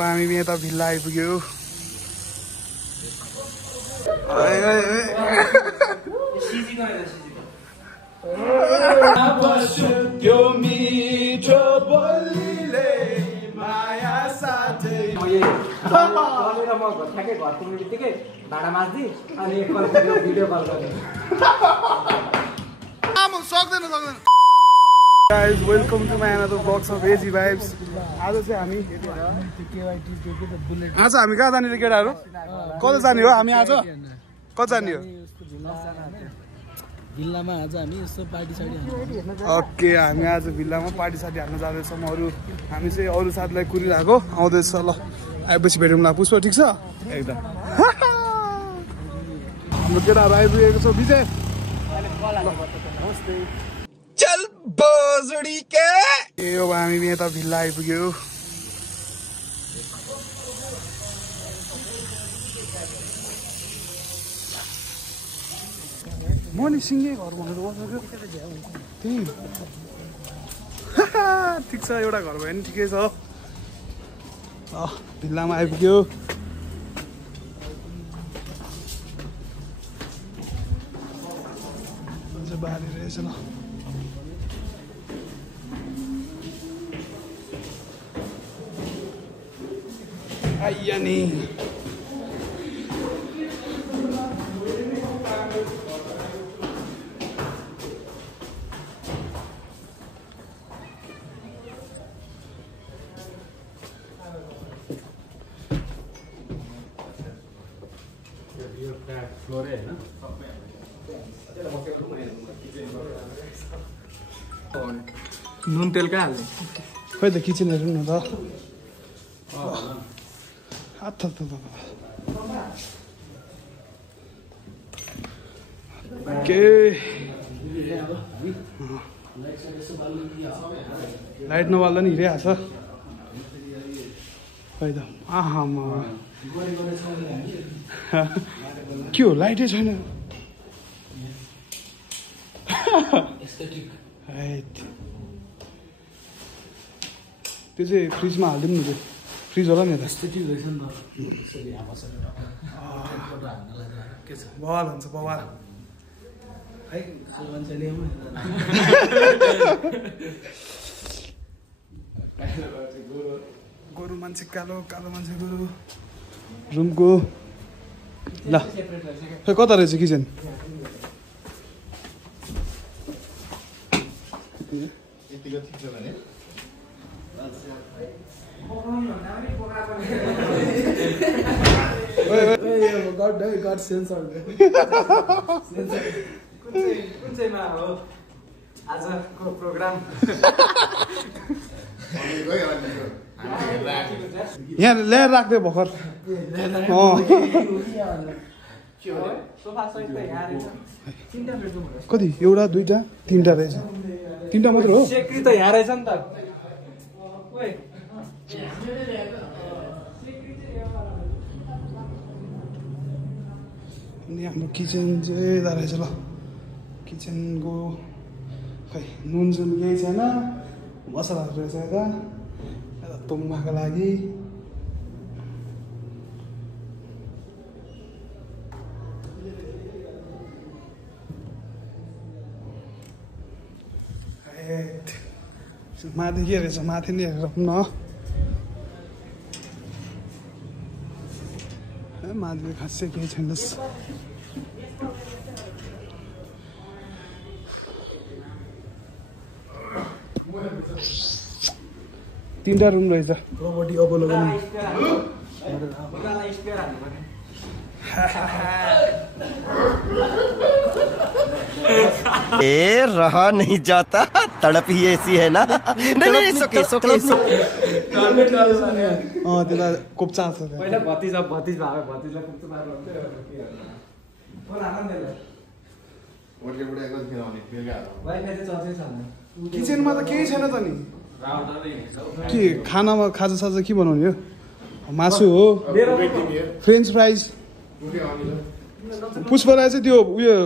हामी यता भिल्ला आइपुग्यो। त्यो मिठो बोलीले माया साथै ठ्याक्कै घर पुग्ने बित्तिकै भाडा माझ्दै अनि एकपल्ट भिडियो कल गर्ने सक्दैन। Guys, welcome to my another box of AG Vibes. आज चाहिँ हामी कहाँ जाने केटाहरू? कता जाने हो हामी आज? कता जाने हो? भिल्लामा आज हामी यसो पार्टी सार्टी हाल्नु। ओके, हामी आज भिल्लामा पार्टी सार्टी हाल्न जाँदैछौँ। हामी चाहिँ अरू साथीलाई कुरिरहेको आउँदैछ। ल आएपछि भेटौँला। पुष्प ठिक छ? एकदम हाम्रो केटाहरू आइपुगेको छ। विजय चल बजडी के यो हामी यता भिल्ला आइपुग्यो। म नि सिँगै घर भनेर बसेको त्यही ठिक छ। एउटा घर भयो नि ठिकै छ। भिल्लामा आइपुग्यो। बाली रहेछ ल। आइया नि नुन तेल कहाँ हाल्ने? खोइ त किचन हेरौँ न त। के लाइट नबाल्दा नि हिँडिहाल्छ। खोइ त आहा के हो लाइटै छैन। त्यो चाहिँ फ्रिजमा हालिदिउँ न। त्यो फ्रिज होला नि त। बवाल हुन्छ बवाल। गोरु मान्छे कालो कालो मान्छे गोरु रुमको। ल खै कता रहेछ किचन? कुन चाहिँमा हो आजको प्रोग्राम? यहाँ ल्याएर राख्दै भर्खर। कति एउटा दुईटा तिनवटा रहेछ। तिनवटा मात्र हो? सेक्री त यहाँ रहेछ नि त। अनि हाम्रो किचन चाहिँ यता रहेछ ल। किचनको खै नुन सुन केही छैन। मसलाहरू रहेछ यता। यता तुम्बाको लागि माथि के रहेछ? माथि नै हेरेर न। माथि खासै केही छैन। तिनवटा रुम रहेछ। Property available. ए रहा नहीं जाता, तड़प ही ऐसी है ना। नहीं सोके त्यता कोप्चा छ। पहिला भतिज भएको भतिजलाई कुप्चा मार्नु हुन्थ्यो। किचनमा त केही छैन त नि। के खानामा खाजा साजा के बनाउने हो? मासु हो, फ्रेन्च फ्राइज। पुष्पराज चाहिँ त्यो उयो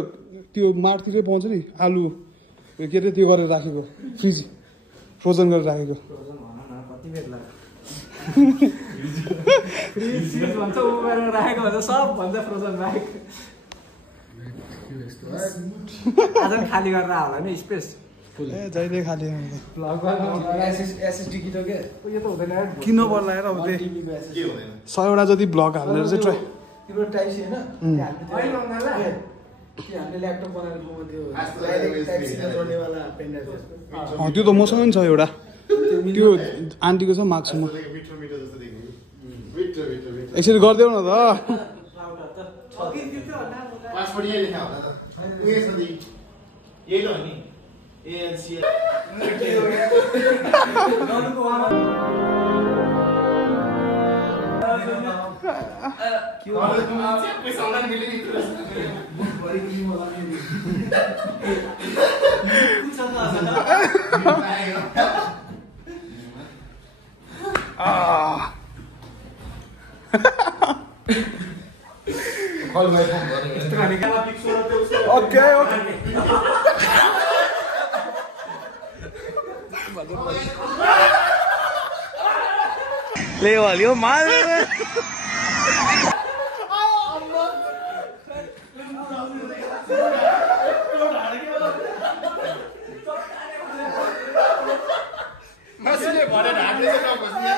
त्यो मार्टतिरै पाउँछ नि आलु के अरे त्यो गरेर राखेको फ्रिज फ्रोजन गरेर राखेको। फ्रिज भन्छ उमेर राखेको भन्छ सब भन्छ फ्रोजन ब्याग आज खाली गरेर होला नि स्पेस ए जहिले खाली एसएसडी किन के यो त हुँदैन किन पर्ला यार अब त्यही 100 वटा जति ब्लग हालेर चाहिँ ट्राई तिम्रो टाइप छैन अहिले आउँला के हामीले ल्यापटप बनाएर बोमा त्यो डाइरेक्ट टाइप सी जोड्ने वाला पेन ड्राइभ त्यो त मसँग नि छ एउटा त्यो आन्टीको छ माग्छु म यसरी गरिदेऊ न त पासवर्ड यही लेखा होला त उयसमा दिइ यही हो नि ANC ओके ओके ले वालियो माल मसिले भनेर हामीले चाहिँ नबस्ने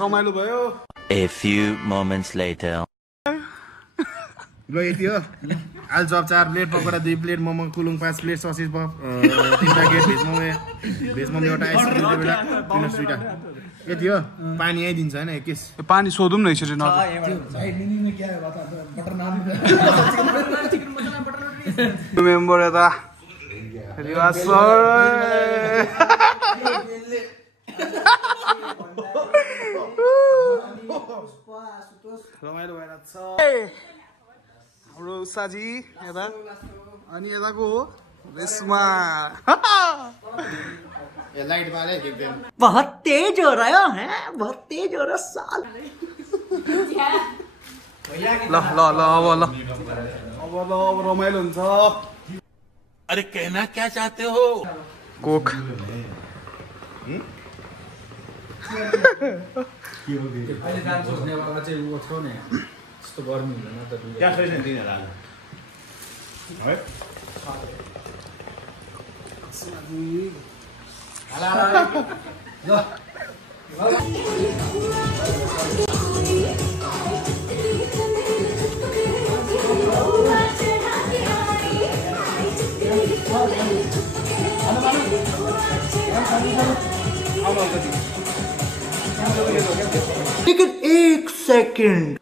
रमाइलो भयो A few moments later. ल यति हो आलु chop 4 plate pakora 2 plate momo कुलुङ 5 प्लेट ससेज पप 3 प्याकेट भेज मोमो एउटा आइसक्रिम एउटा पिनट दुईटा यति हो पानी यही दिन्छ हैन एक केस पानी सोधौँ न यसरी न मेम्बर यता रिवाज सर रमाइलो भइरहेको छ हाम्रो उषाजी यता अनि यताको हो रेशमा ए लाइट बाले एकदम बहुत तेज हो रहा है बहुत तेज हो रहा साल ल ल ल अब रमाइलो हुन्छ अरे कहना क्या चाहते हो? कोक अहिले जान सोच्ने वाला चाहिँ उ छ नि त्यस्तो गर्मी हुँदैन त क्या छैन दिनहरु है लेकिन एक सेकंड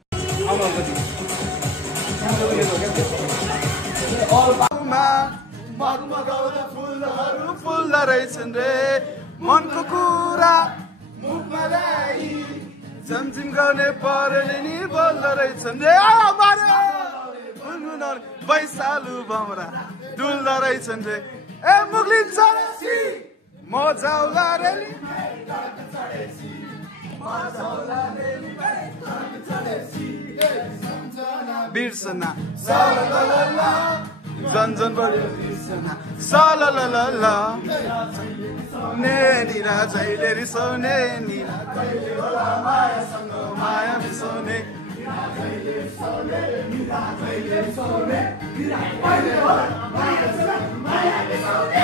फुल्दा रहेछन् रे मनको कुरा मुखमा ल्याई झमझिम गर्ने परेले नि बोल्दो रहेछन् रे बैसालु भमरा डुल्दो रहेछन् रे ए मुग्लिन्छ म जाउला रे बिर्सना जन जन बिर्सना सलललला नेनिरा जहिले रिसाउने निरा जहिले होला मायासँग माया बिसाउने निरा जहिले रिसाउने निरा जहिले रिसाउने निरा जहिले होला मायासँग माया बिसाउने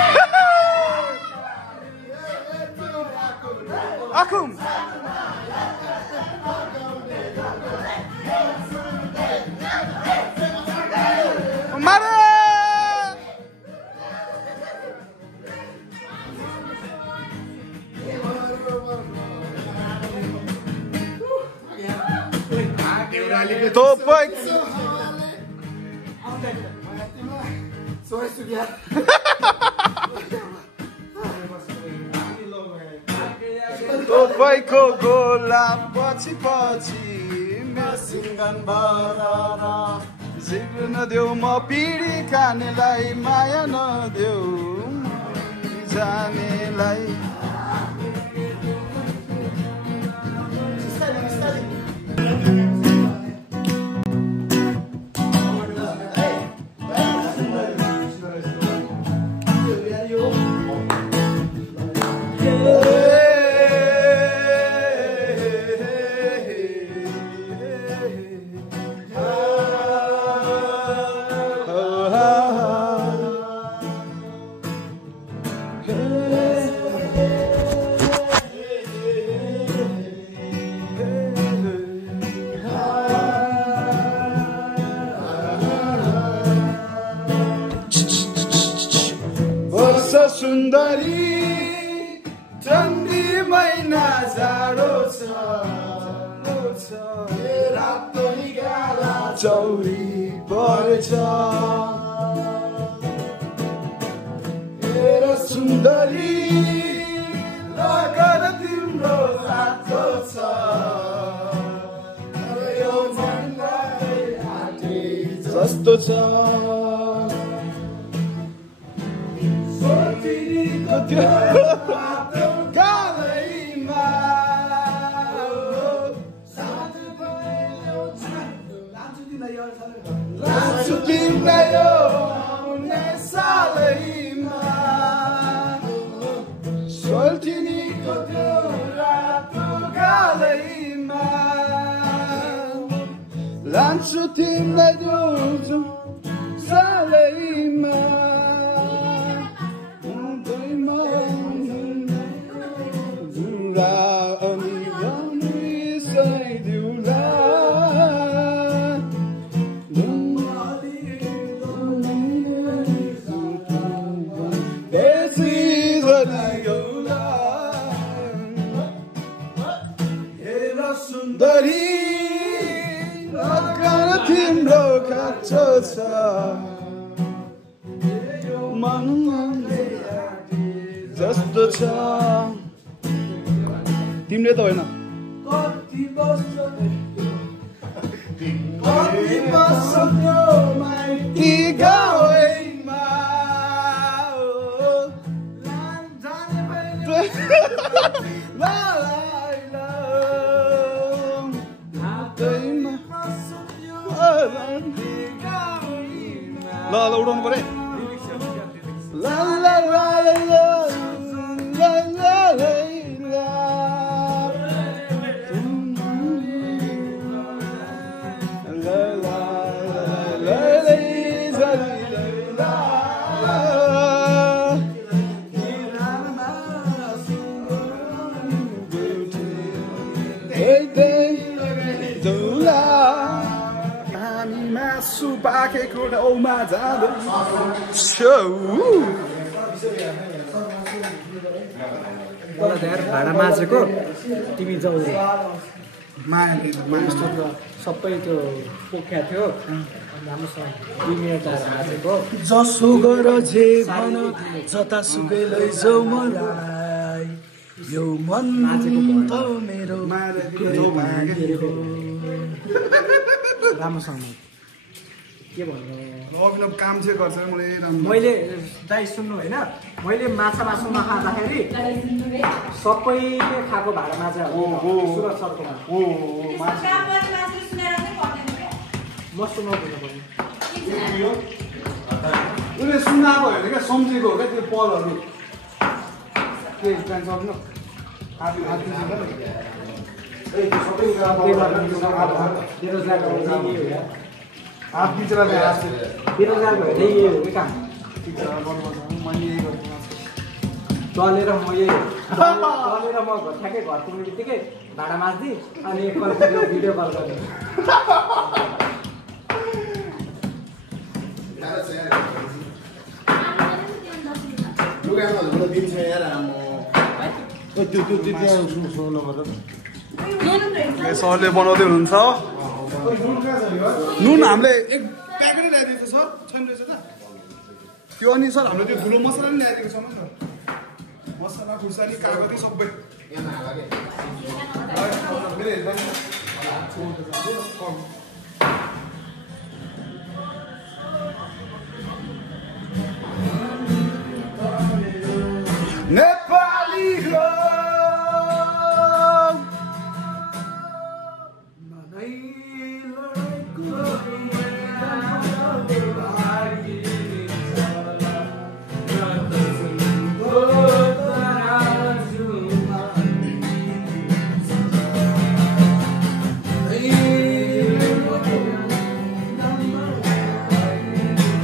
आकुम मारे तो तपाईँको गोला पछि पछि सिङ्गन भएर जिग्र नदेऊ म पिडी खानेलाई माया नदेऊ जानेलाई सुन्दरी ठन्डी महिना जाडो छ रातो निगाला चौरी पर्छ हेर सुन्दरी लगन तिम्रो रातो छ यो मनलाई हाते जस्तो छ लान्छु तिमीलाई यो आउने सालैमा सोल्टिनीको त्यो रातो गालैमा लान्छु तिमीलाई यो सालैमा सुन्दरी लगन तिम्रो काँचो छ मन जस्तो छ तिमीले त होइन कति बस्यो माइती गाउँमा ल उडाउनु पऱ्यो ला ला ला ला ला ला ला पाकेको ठाउँमा जाँदैछौ भाडा माझेको तिमी जाऊ सबै त्यो पोख्या थियो जसो गर जे भन जतासुकै लैजाऊ मलाई यो मन त मेरो राम्रोसँग के भन्नु अभिनव काम चाहिँ गर्छ मैले दाइ सुन्नु होइन मैले माछा मासु नखाँदाखेरि सबैले खाएको भाडा माछा सुरत सरकोमा म सुनाउनु पर्ने उसले सुनाएको होइन क्या सम्झेको हो क्या त्यो पलहरू के जान्छ चलेर म ठ्याक्कै घर पुग्ने बित्तिकै भाडा माझ्दिएँ अनि एकपल्ट भिडियो कल गर्ने सरले बनाउँदै हुनुहुन्छ नुन हामीले एक प्याकेटै ल्याइदिएको सर छैन रहेछ त त्यो अनि सर हामीले त्यो ठुलो मसला पनि ल्याइदिएको छ सर मसला खुर्सानी कागती सबै नेपाली हो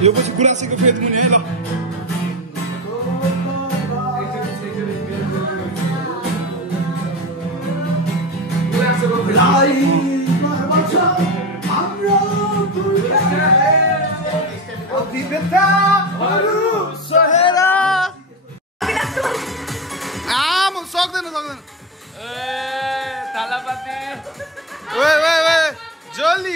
यो पछि गुराँसीको फेद मुनि है ल सक्दैन थालापाती जल्दी